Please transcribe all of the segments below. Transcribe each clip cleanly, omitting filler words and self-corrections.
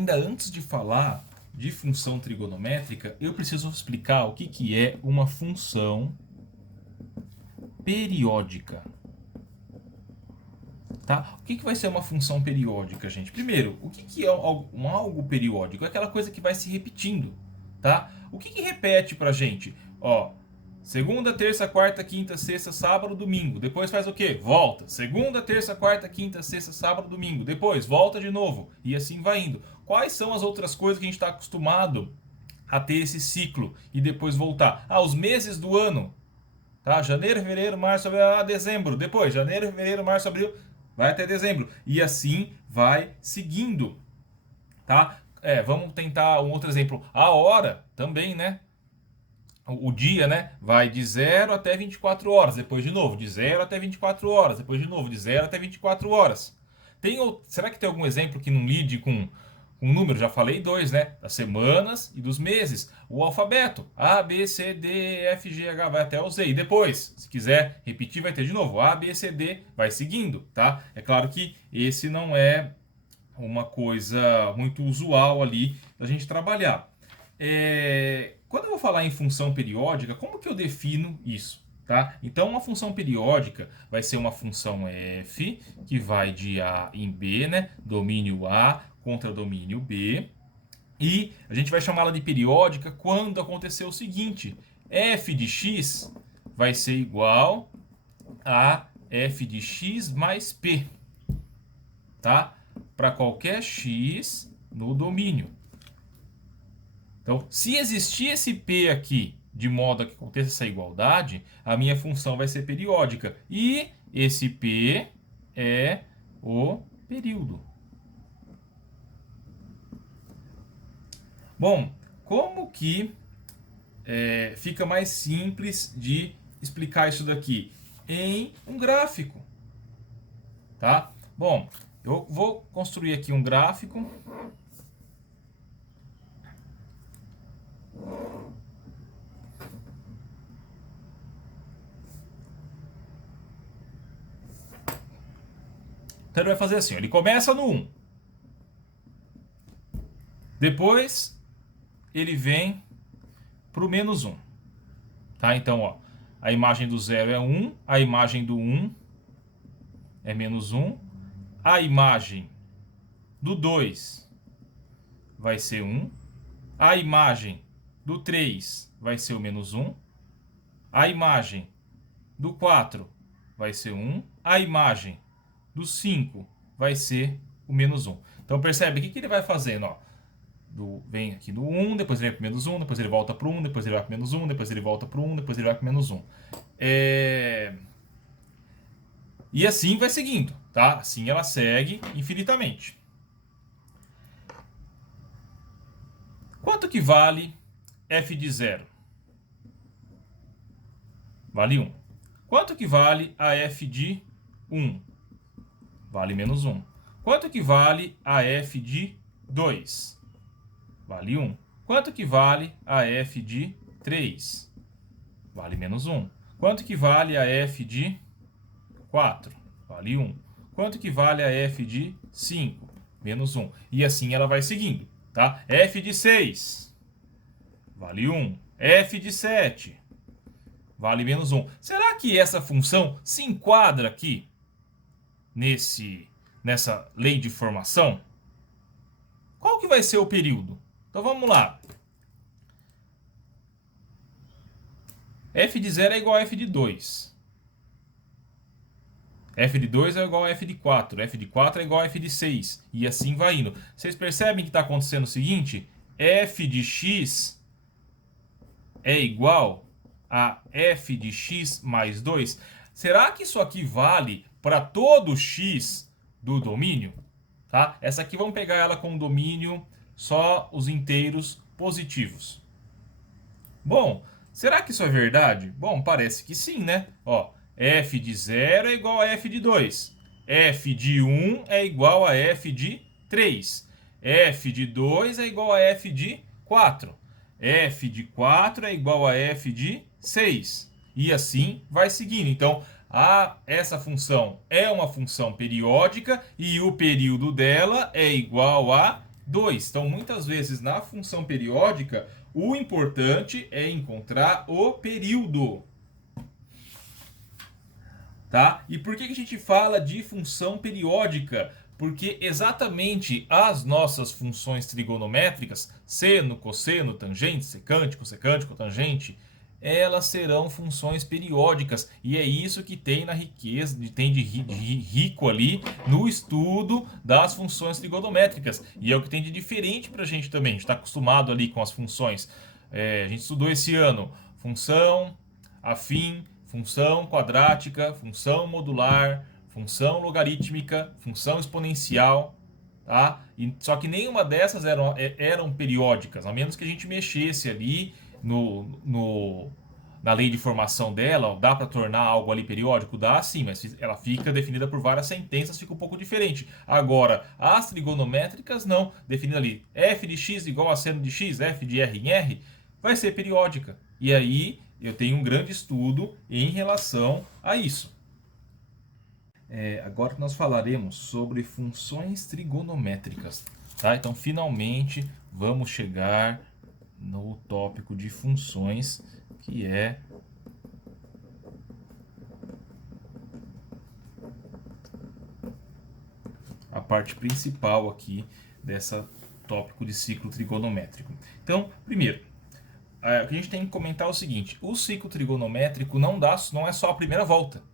ainda antes de falar de função trigonométrica, eu preciso explicar o que é uma função periódica. Tá? O que vai ser uma função periódica, gente? Primeiro, o que é algo periódico? É aquela coisa que vai se repetindo. Tá? O que repete pra gente? Ó, segunda, terça, quarta, quinta, sexta, sábado, domingo. Depois faz o quê? Volta. Segunda, terça, quarta, quinta, sexta, sábado, domingo. Depois volta de novo. E assim vai indo. Quais são as outras coisas que a gente está acostumado a ter esse ciclo e depois voltar? Ah, os meses do ano. Tá? Janeiro, fevereiro, março, abril, dezembro. Depois, janeiro, fevereiro, março, abril, vai até dezembro. E assim vai seguindo. Tá? Vamos tentar um outro exemplo. A hora também, né? O dia, né? Vai de 0 até 24 horas. Depois de novo, de 0 até 24 horas. Depois de novo, de 0 até 24 horas. Será que tem algum exemplo que não lide com um número? Já falei dois, né? Das semanas e dos meses. O alfabeto. A, B, C, D, E, F, G, H, vai até o Z. E depois, se quiser repetir, vai ter de novo. A, B, C, D, vai seguindo, tá? É claro que esse não é uma coisa muito usual ali da gente trabalhar. Quando eu vou falar em função periódica, como que eu defino isso? Tá? Então, uma função periódica vai ser uma função f, que vai de A em B, né? Domínio A contra domínio B. E a gente vai chamá-la de periódica quando acontecer o seguinte: f de x vai ser igual a f de x mais p. Tá? Para qualquer x no domínio. Então, se existir esse P aqui, de modo que aconteça essa igualdade, a minha função vai ser periódica. E esse P é o período. Bom, como que fica mais simples de explicar isso daqui? Em um gráfico. Tá? Bom, eu vou construir aqui um gráfico. Então ele vai fazer assim, ele começa no 1. Depois ele vem para o menos 1. Tá? Então, ó, a imagem do 0 é 1, a imagem do 1 é menos 1, a imagem do 2 vai ser 1, a imagem do 3 vai ser o menos 1, a imagem do 4 vai ser 1, a imagem do 5 vai ser o menos 1. Então percebe o que ele vai fazendo, ó. Vem aqui do 1, depois ele vai para menos 1, depois ele volta para 1, depois ele vai para menos 1, depois ele volta para 1, depois ele vai para menos 1. E assim vai seguindo, tá? Assim ela segue infinitamente. Quanto que vale f de 0? Vale 1. Quanto que vale a f de 1? Vale menos 1. Quanto que vale a f de 2? Vale 1. Quanto que vale a f de 3? Vale menos 1. Quanto que vale a f de 4? Vale 1. Quanto que vale a f de 5? Menos 1. E assim ela vai seguindo, tá? f de 6 vale 1. f de 7 vale menos 1. Será que essa função se enquadra aqui nessa lei de formação? Qual que vai ser o período? Então vamos lá. f de 0 é igual a f de 2. f de 2 é igual a f de 4. f de 4 é igual a f de 6. E assim vai indo. Vocês percebem que está acontecendo o seguinte? f de x é igual a f de x mais 2. Será que isso aqui vale para todo x do domínio? Tá? Essa aqui vamos pegar ela com domínio só os inteiros positivos. Bom, será que isso é verdade? Bom, parece que sim, né? Ó, f de 0 é igual a f de 2. f de 1 é igual a f de 3. f de 2 é igual a f de 4. f de 4 é igual a f de 6. E assim vai seguindo. Então, essa função é uma função periódica e o período dela é igual a 2. Então, muitas vezes na função periódica, o importante é encontrar o período. Tá? E por que a gente fala de função periódica? Porque exatamente as nossas funções trigonométricas, seno, cosseno, tangente, secante, cossecante, cotangente, elas serão funções periódicas. E é isso que tem na riqueza, tem de rico ali no estudo das funções trigonométricas. E é o que tem de diferente para a gente também. A gente está acostumado ali com as funções. A gente estudou esse ano função, afim, função quadrática, função modular, função logarítmica, função exponencial, tá? Só que nenhuma dessas eram periódicas, a menos que a gente mexesse ali na lei de formação dela. Ó, dá para tornar algo ali periódico? Dá sim, mas ela fica definida por várias sentenças, fica um pouco diferente. Agora, as trigonométricas não, definida ali, f de x igual a seno de x, f de r em r, vai ser periódica. E aí eu tenho um grande estudo em relação a isso. Agora nós falaremos sobre funções trigonométricas. Tá? Então, finalmente, vamos chegar no tópico de funções, que é a parte principal aqui dessa tópico de ciclo trigonométrico. Então, primeiro, o que a gente tem que comentar é o seguinte: o ciclo trigonométrico não é só a primeira volta.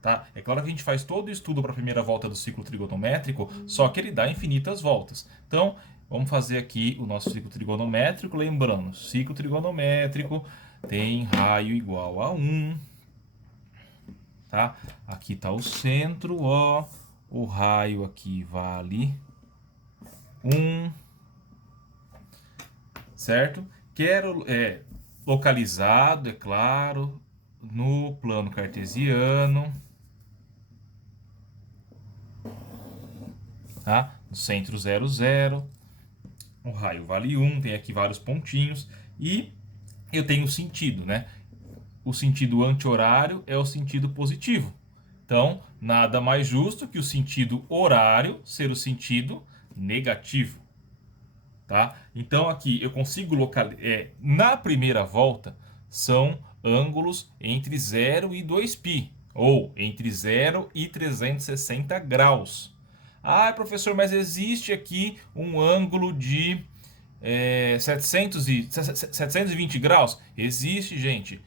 Tá? É claro que a gente faz todo o estudo para a primeira volta do ciclo trigonométrico, só que ele dá infinitas voltas. Então, vamos fazer aqui o nosso ciclo trigonométrico, lembrando, ciclo trigonométrico tem raio igual a 1. Tá? Aqui está o centro, ó, o raio aqui vale 1, certo? Quero localizado, é claro, no plano cartesiano. Tá? No centro 0, 0. O raio vale 1, tem aqui vários pontinhos. E eu tenho o sentido, né? O sentido anti-horário é o sentido positivo. Então, nada mais justo que o sentido horário ser o sentido negativo. Tá? Então, aqui eu consigo localizar. Na primeira volta, são ângulos entre 0 e 2π, ou entre 0 e 360 graus. Ah, professor, mas existe aqui um ângulo de 720 graus? Existe, gente.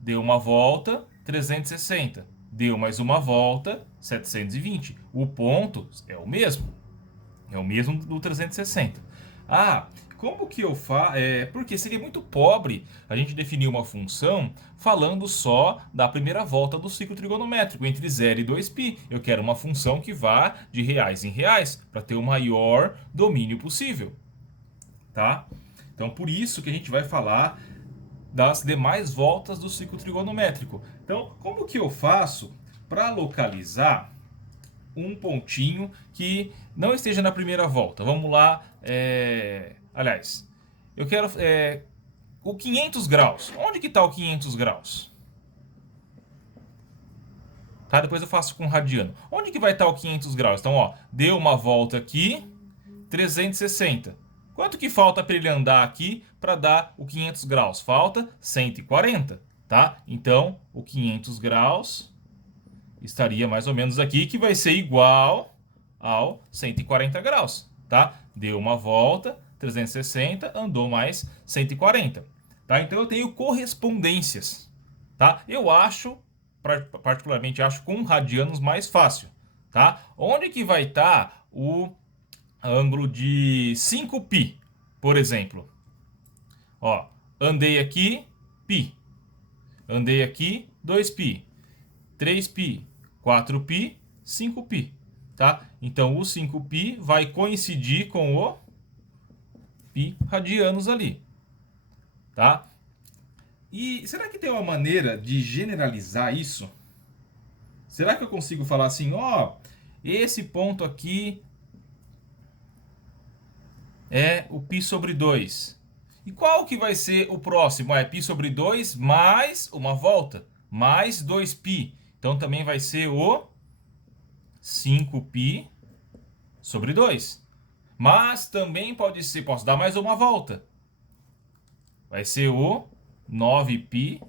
Deu uma volta, 360. Deu mais uma volta, 720. O ponto é o mesmo. É o mesmo do 360. Ah, como que eu faço? Porque seria muito pobre a gente definir uma função falando só da primeira volta do ciclo trigonométrico, entre 0 e 2π. Eu quero uma função que vá de reais em reais, para ter o maior domínio possível. Tá? Então, por isso que a gente vai falar das demais voltas do ciclo trigonométrico. Então, como que eu faço para localizar um pontinho que não esteja na primeira volta? Vamos lá. Aliás, eu quero o 500 graus. Onde que está o 500 graus? Tá? Depois eu faço com radiano. Onde que vai estar o 500 graus? Então, ó, deu uma volta aqui, 360. Quanto que falta para ele andar aqui para dar o 500 graus? Falta 140, tá? Então, o 500 graus estaria mais ou menos aqui, que vai ser igual ao 140 graus, tá? Deu uma volta, 360, andou mais 140, tá? Então eu tenho correspondências, tá? Eu acho, particularmente acho com radianos mais fácil, tá? Onde que vai estar o ângulo de 5π, por exemplo? Ó, andei aqui, π. Andei aqui, 2π. 3π, 4π, 5π, tá? Então, o 5π vai coincidir com o π radianos ali, tá? E será que tem uma maneira de generalizar isso? Será que eu consigo falar assim, ó, esse ponto aqui é o π sobre 2. E qual que vai ser o próximo? É π sobre 2 mais uma volta, mais 2π. Então também vai ser o 5π sobre 2. Mas também pode ser, posso dar mais uma volta. Vai ser o 9π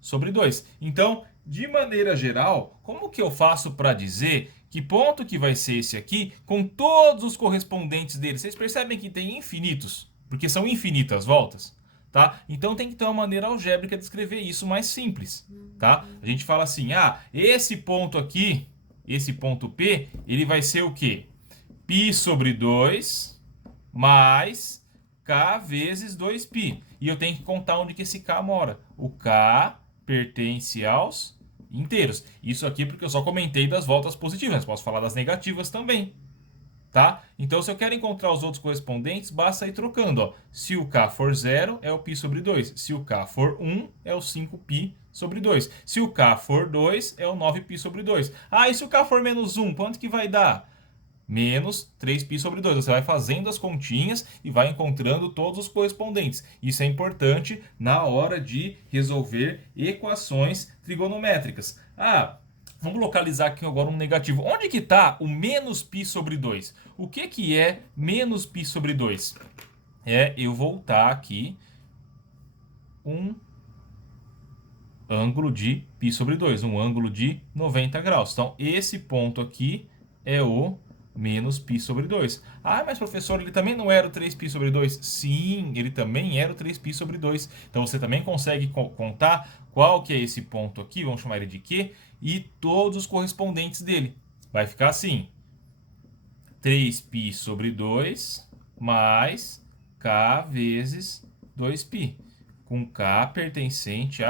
sobre 2. Então, de maneira geral, como que eu faço para dizer que ponto que vai ser esse aqui com todos os correspondentes dele? Vocês percebem que tem infinitos, porque são infinitas voltas, tá? Então tem que ter uma maneira algébrica de escrever isso mais simples, tá? A gente fala assim, esse ponto aqui, esse ponto P, ele vai ser o quê? Π sobre 2 mais K vezes 2π. E eu tenho que contar onde que esse K mora. O K pertence aos inteiros. Isso aqui porque eu só comentei das voltas positivas, mas posso falar das negativas também, tá? Então, se eu quero encontrar os outros correspondentes, basta ir trocando, ó. Se o K for 0, é o π sobre 2. Se o K for 1, é o 5π sobre 2. Se o K for 2, é o 9π sobre 2. E se o K for menos 1, quanto que vai dar? Menos 3π sobre 2. Você vai fazendo as continhas e vai encontrando todos os correspondentes. Isso é importante na hora de resolver equações trigonométricas. Vamos localizar aqui agora um negativo. Onde que está o menos π sobre 2? O que é menos π sobre 2? É eu voltar aqui um ângulo de π sobre 2, um ângulo de 90 graus. Então, esse ponto aqui é o menos π sobre 2. Mas professor, ele também não era o 3π sobre 2? Sim, ele também era o 3π sobre 2. Então você também consegue contar qual que é esse ponto aqui, vamos chamar ele de Q, e todos os correspondentes dele. Vai ficar assim, 3π sobre 2 mais K vezes 2π, com K pertencente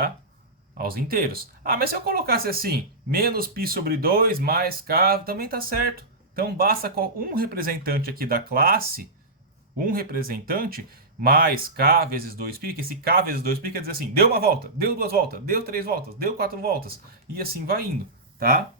aos inteiros. Mas se eu colocasse assim, menos π sobre 2 mais K, também tá certo. Então, basta um representante aqui da classe, um representante, mais K vezes 2π, que esse K vezes 2π quer dizer assim, deu uma volta, deu duas voltas, deu 3 voltas, deu 4 voltas, e assim vai indo, tá?